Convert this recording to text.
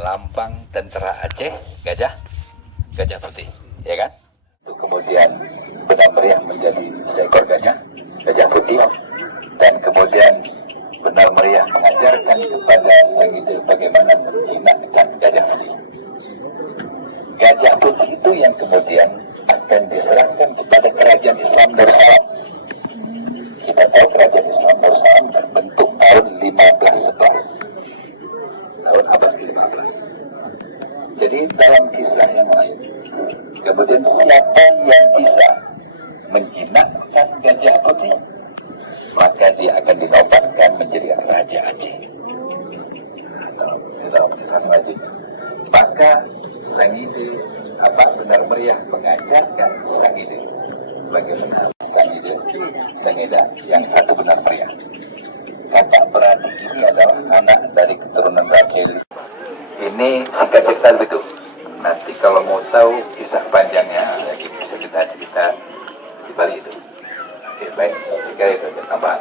lambang tentara Aceh, gajah putih, ya kan? Kemudian Benar Meriah menjadi seekor gajah putih, dan kemudian Benar Meriah mengajarkan kepada Sang Hidil bagaimana menjinakkan gajah putih. Gajah putih itu yang kemudian akan diserahkan kepada kerajaan Islam Darussalam. Kita tahu kerajaan Islam Darussalam terbentuk tahun 1511, tahun abad ke-15. Jadi dalam kisah yang lain, kemudian siapa yang bisa menjinakkan gajah putih, maka dia akan dinobatkan menjadi Raja Aceh. Dalam kisah selanjutnya, maka Sang Hidil Benar Meriah mengajarkan Sang Hidil bagaimana Sang Eda yang satu Benar Meriah. Kakak beradik ini adalah anak dari keturunan Raja. Ini singkat cerita begitu. Nanti kalau mau tahu kisah panjangnya, bisa kita cerita di Bali itu. Oke, baik. Sekali itu tambahan.